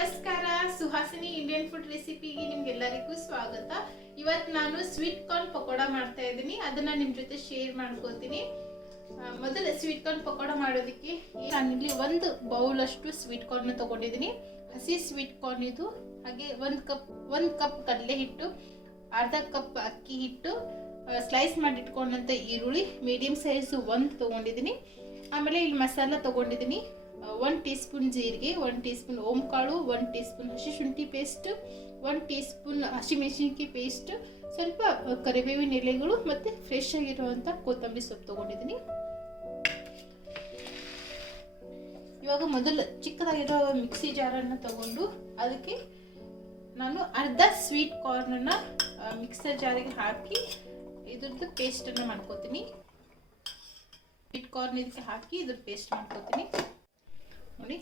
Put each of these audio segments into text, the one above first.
ನಮಸ್ಕಾರ. Suhasini Indian food ರೆಸಿಪಿಗೆ ನಿಮ್ಗೆಲ್ಲರಿಗೂ ಸ್ವಾಗತ. ಇವತ್ತು ನಾನು ಸ್ವೀಟ್ ಕಾರ್ನ್ ಪಕೋಡ ಮಾಡ್ತಾ ಇದ್ದೀನಿ. ಅದನ್ನ ನಿಮ್ ಜೊತೆ ಶೇರ್ ಮಾಡ್ಕೊಳ್ತೀನಿ. ಮೊದಲು ಸ್ವೀಟ್ ಕಾರ್ನ್ ಪಕೋಡ ಮಾಡೋದಕ್ಕೆ ನಾನಿಲ್ಲಿ ಒಂದು ಬೌಲ್ ಅಷ್ಟು ಸ್ವೀಟ್ ಕಾರ್ನ್ ತಗೊಂಡಿದ್ದೀನಿ. ಹಸಿ ಸ್ವೀಟ್ ಕಾರ್ನ್ ಇದು. ಹಾಗೆ ಒಂದು ಕಪ್ ಕಡಲೆ ಹಿಟ್ಟು, ಅರ್ಧ ಕಪ್ ಅಕ್ಕಿ ಹಿಟ್ಟು, ಸ್ಲೈಸ್ ಮಾಡಿ ಇಟ್ಕೊಂಡಂತ ಈರುಳ್ಳಿ ಮೀಡಿಯಂ ಸೈಜ್ ಒಂದು ತಗೊಂಡಿದ್ದೀನಿ. ಆಮೇಲೆ ಇಲ್ಲಿ ಮಸಾಲ ತಗೊಂಡಿದ್ದೀನಿ. 1 ಟೀ ಸ್ಪೂನ್ ಜೀರಿಗೆ, 1 ಟೀ ಸ್ಪೂನ್ ಓಂಕಾಳು, 1 ಟೀ ಸ್ಪೂನ್ ಹಸಿ ಶುಂಠಿ ಪೇಸ್ಟ್, 1 ಟೀ ಸ್ಪೂನ್ ಹಸಿಮೆಣಸಿನಕಾಯಿ ಪೇಸ್ಟ್, ಸ್ವಲ್ಪ ಕರಿಬೇವಿನ ಎಲೆಗಳು ಮತ್ತು ಫ್ರೆಶ್ ಆಗಿರುವಂಥ ಕೊತ್ತಂಬರಿ ಸೊಪ್ಪು ತಗೊಂಡಿದ್ದೀನಿ. ಇವಾಗ ಮೊದಲು ಚಿಕ್ಕದಾಗಿರೋ ಮಿಕ್ಸಿ ಜಾರನ್ನು ತಗೊಂಡು ಅದಕ್ಕೆ ನಾನು ಅರ್ಧ ಸ್ವೀಟ್ ಕಾರ್ನನ್ನು ಮಿಕ್ಸರ್ ಜಾರಿಗೆ ಹಾಕಿ ಇದ್ರದ್ದು ಪೇಸ್ಟನ್ನು ಮಾಡ್ಕೋತೀನಿ. ಸ್ವೀಟ್ ಕಾರ್ನ್ ಇದಕ್ಕೆ ಹಾಕಿ ಇದ್ರ ಪೇಸ್ಟ್ ಮಾಡ್ಕೋತೀನಿ. ನೋಡಿ,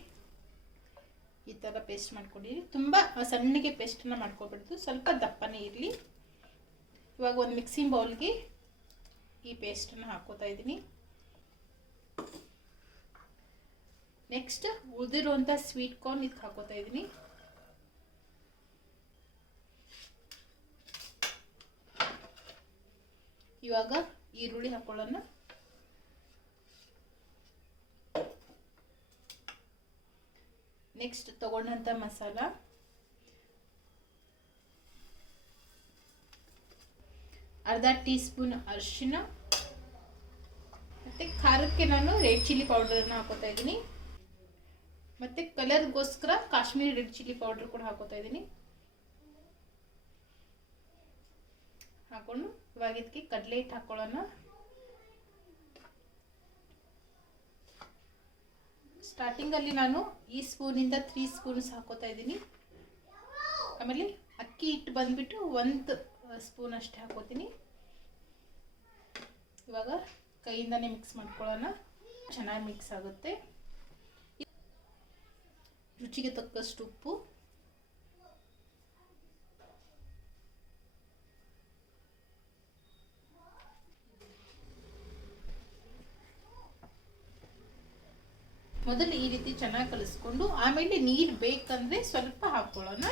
ಈ ಥರ ಪೇಸ್ಟ್ ಮಾಡ್ಕೊಂಡಿರಿ. ತುಂಬ ಸಣ್ಣಗೆ ಪೇಸ್ಟನ್ನು ಮಾಡ್ಕೊಬಿಡ್ತು, ಸ್ವಲ್ಪ ದಪ್ಪನೇ ಇರಲಿ. ಇವಾಗ ಒಂದು ಮಿಕ್ಸಿಂಗ್ ಬೌಲ್ಗೆ ಈ ಪೇಸ್ಟನ್ನು ಹಾಕೋತಾ ಇದ್ದೀನಿ. ನೆಕ್ಸ್ಟ್ ಉಳಿದಿರುವಂಥ ಸ್ವೀಟ್ ಕಾರ್ನ್ ಇದಕ್ಕೆ ಹಾಕೋತಾ ಇದ್ದೀನಿ. ಇವಾಗ ಈರುಳ್ಳಿ ಹಾಕೊಳ್ಳೋಣ. ನೆಕ್ಸ್ಟ್ ತಗೊಂಡಂಥ ಮಸಾಲ, ಅರ್ಧ ಟೀ ಸ್ಪೂನ್ ಅರಿಶಿನ, ಮತ್ತು ಖಾರಕ್ಕೆ ನಾನು ರೆಡ್ ಚಿಲ್ಲಿ ಪೌಡರನ್ನು ಹಾಕೋತಾ ಇದ್ದೀನಿ. ಮತ್ತು ಕಲರ್ಗೋಸ್ಕರ ಕಾಶ್ಮೀರಿ ರೆಡ್ ಚಿಲ್ಲಿ ಪೌಡರ್ ಕೂಡ ಹಾಕೋತಾ ಇದ್ದೀನಿ. ಹಾಕೊಂಡು ಇವಾಗ ಇದಕ್ಕೆ ಕಡಲೆ ಹಿಟ್ಟು ಹಾಕೊಳ್ಳೋಣ. ಸ್ಟಾರ್ಟಿಂಗಲ್ಲಿ ನಾನು ಈ ಸ್ಪೂನಿಂದ 3 ಸ್ಪೂನ್ಸ್ ಹಾಕೋತಾ ಇದ್ದೀನಿ. ಆಮೇಲೆ ಅಕ್ಕಿ ಹಿಟ್ಟು ಬಂದ್ಬಿಟ್ಟು 1 ಸ್ಪೂನ್ ಅಷ್ಟೇ ಹಾಕೋತೀನಿ. ಇವಾಗ ಕೈಯಿಂದನೇ ಮಿಕ್ಸ್ ಮಾಡ್ಕೊಳ್ಳೋಣ. ಚೆನ್ನಾಗಿ ಮಿಕ್ಸ್ ಆಗುತ್ತೆ. ರುಚಿಗೆ ತಕ್ಕಷ್ಟು ಉಪ್ಪು, ಮೊದಲು ಈ ರೀತಿ ಚೆನ್ನಾಗಿ ಕಲಿಸ್ಕೊಂಡು ಆಮೇಲೆ ನೀರು ಬೇಕಂದ್ರೆ ಸ್ವಲ್ಪ ಹಾಕೊಳ್ಳೋಣ.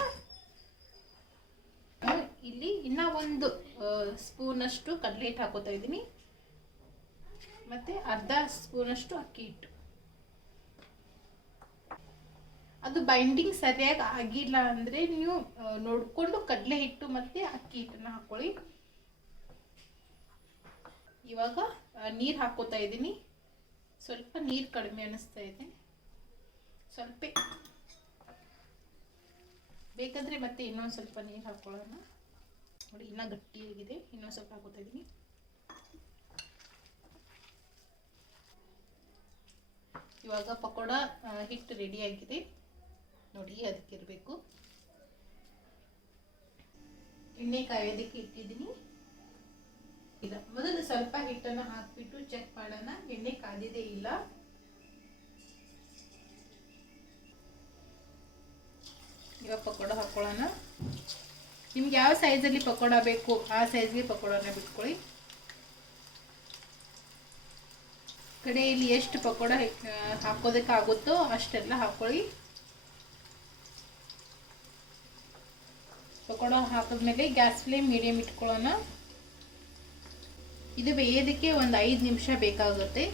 ಇಲ್ಲಿ ಇನ್ನ 1 ಸ್ಪೂನ್ ಅಷ್ಟು ಕಡಲೆ ಹಿಟ್ಟು ಹಾಕೋತಾ ಇದ್ದೀನಿ. ಮತ್ತೆ ಅರ್ಧ ಸ್ಪೂನ್ ಅಷ್ಟು ಅಕ್ಕಿ ಹಿಟ್ಟು. ಅದು ಬೈಂಡಿಂಗ್ ಸರಿಯಾಗಿ ಆಗಿಲ್ಲ ಅಂದ್ರೆ ನೀವು ನೋಡ್ಕೊಂಡು ಕಡಲೆ ಹಿಟ್ಟು ಮತ್ತೆ ಅಕ್ಕಿ ಹಿಟ್ಟನ್ನ ಹಾಕೊಳ್ಳಿ. ಇವಾಗ ನೀರು ಹಾಕೋತಾ ಇದ್ದೀನಿ. ಸ್ವಲ್ಪ ನೀರು ಕಡಿಮೆ ಅನಿಸ್ತಾ ಇದೆ. ಸ್ವಲ್ಪ ಬೇಕಂದ್ರೆ ಮತ್ತೆ ಇನ್ನೊಂದು ಸ್ವಲ್ಪ ನೀರು ಹಾಕೊಳ್ಳೋಣ. ನೋಡಿ, ಇನ್ನೂ ಗಟ್ಟಿಯಾಗಿದೆ. ಇನ್ನೊಂದು ಸ್ವಲ್ಪ ಹಾಕೋತಾ ಇದ್ದೀನಿ. ಇವಾಗ ಪಕೋಡ ಹಿಟ್ಟು ರೆಡಿ ಆಗಿದೆ. ನೋಡಿ, ಅದಕ್ಕೆ ಇರಬೇಕು. ಎಣ್ಣೆ ಕಾಯೋದಕ್ಕೆ ಇಟ್ಟಿದ್ದೀನಿ. ಇಲ್ಲ, ಮೊದಲು ಸ್ವಲ್ಪ ಹಿಟ್ಟನ್ನು ಹಾಕ್ಬಿಟ್ಟು ಚೆಕ್ ಮಾಡೋಣ ಎಣ್ಣೆ ಕಾದಿದೆ ಇಲ್ಲ. ಇವಾಗ ಪಕೋಡ ಹಾಕೊಳ್ಳೋಣ. ನಿಮ್ಗೆ ಯಾವ ಸೈಜಲ್ಲಿ ಪಕೋಡ ಬೇಕು ಆ ಸೈಜ್ಗೆ ಪಕೋಡನ ಬಿಟ್ಕೊಳ್ಳಿ. ಕಡೆಯಲ್ಲಿ ಎಷ್ಟು ಪಕೋಡ ಹಾಕೋದಕ್ಕಾಗುತ್ತೋ ಅಷ್ಟೆಲ್ಲ ಹಾಕೊಳ್ಳಿ. ಪಕೋಡ ಹಾಕಿದ್ಮೇಲೆ ಗ್ಯಾಸ್ ಫ್ಲೇಮ್ ಮೀಡಿಯಂ ಇಟ್ಕೊಳ್ಳೋಣ. ಇದು ಬೇಯೋದಕ್ಕೆ ಒಂದು 5 ನಿಮಿಷ ಬೇಕಾಗುತ್ತೆ.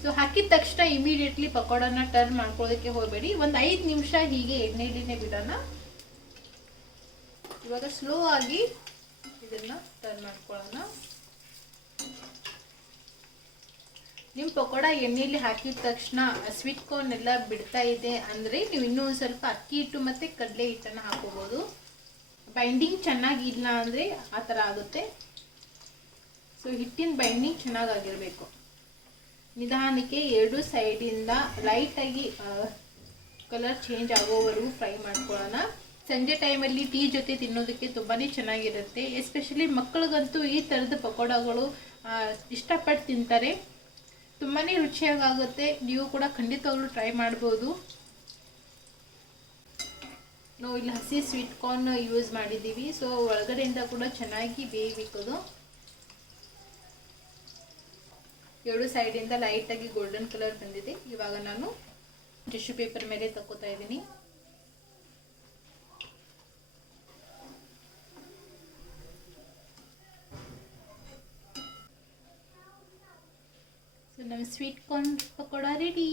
ಸೊ ಹಾಕಿದ ತಕ್ಷಣ ಇಮಿಡಿಯೇಟ್ಲಿ ಪಕೋಡನ ಟರ್ನ್ ಮಾಡ್ಕೊಳ್ಳೋದಕ್ಕೆ ಹೋಗಬೇಡಿ. ಒಂದು 5 ನಿಮಿಷ ಹೀಗೆ ಎಣ್ಣೆಲಿನೇ ಬಿಡೋಣ. ಇವಾಗ ಸ್ಲೋ ಆಗಿ ಇದನ್ನ ಟರ್ನ್ ಮಾಡ್ಕೊಳ್ಳೋಣ. ನಿಮ್ಮ ಪಕೋಡ ಎಣ್ಣೆಯಲ್ಲಿ ಹಾಕಿದ ತಕ್ಷಣ ಸ್ವೀಟ್ ಕಾರ್ನ್ ಎಲ್ಲ ಬಿಡ್ತಾ ಇದೆ ಅಂದರೆ ನೀವು ಇನ್ನೂ ಸ್ವಲ್ಪ ಅಕ್ಕಿ ಹಿಟ್ಟು ಮತ್ತು ಕಡಲೆ ಹಿಟ್ಟನ್ನು ಹಾಕೋಬೋದು. ಬೈಂಡಿಂಗ್ ಚೆನ್ನಾಗಿಲ್ಲ ಅಂದರೆ ಆ ಥರ ಆಗುತ್ತೆ. ಸೊ ಹಿಟ್ಟಿನ ಬೈಂಡಿಂಗ್ ಚೆನ್ನಾಗಿರಬೇಕು. ನಿಧಾನಕ್ಕೆ 2 ಸೈಡಿಂದ ಲೈಟಾಗಿ ಕಲರ್ ಚೇಂಜ್ ಆಗೋವರೆಗೂ ಫ್ರೈ ಮಾಡ್ಕೊಳ್ಳೋಣ. ಸಂಜೆ ಟೈಮಲ್ಲಿ ಟೀ ಜೊತೆ ತಿನ್ನೋದಕ್ಕೆ ತುಂಬಾ ಚೆನ್ನಾಗಿರುತ್ತೆ. ಎಸ್ಪೆಷಲಿ ಮಕ್ಕಳಿಗಂತೂ ಈ ಥರದ ಪಕೋಡಗಳು ಇಷ್ಟಪಟ್ಟು ತಿಂತಾರೆ. ತುಂಬಾ ರುಚಿಯಾಗುತ್ತೆ. ನೀವು ಕೂಡ ಖಂಡಿತವಾಗ್ಲೂ ಟ್ರೈ ಮಾಡ್ಬೋದು. ನಾವು ಇಲ್ಲಿ ಹಸಿ ಸ್ವೀಟ್ ಕಾರ್ನ್ ಯೂಸ್ ಮಾಡಿದ್ದೀವಿ. ಸೊ ಒಳಗಡೆಯಿಂದ ಕೂಡ ಚೆನ್ನಾಗಿ ಬೇಯಬೇಕದು. 2 ಸೈಡಿಂದ ಲೈಟಾಗಿ ಗೋಲ್ಡನ್ ಕಲರ್ ಬಂದಿದೆ. ಇವಾಗ ನಾನು ಟಿಶ್ಯೂ ಪೇಪರ್ ಮೇಲೆ ತಕ್ಕೋತಾ ಇದ್ದೀನಿ. ನಮ್ಮ ಸ್ವೀಟ್ ಕಾರ್ನ್ ಪಕೋಡ ರೆಡಿ.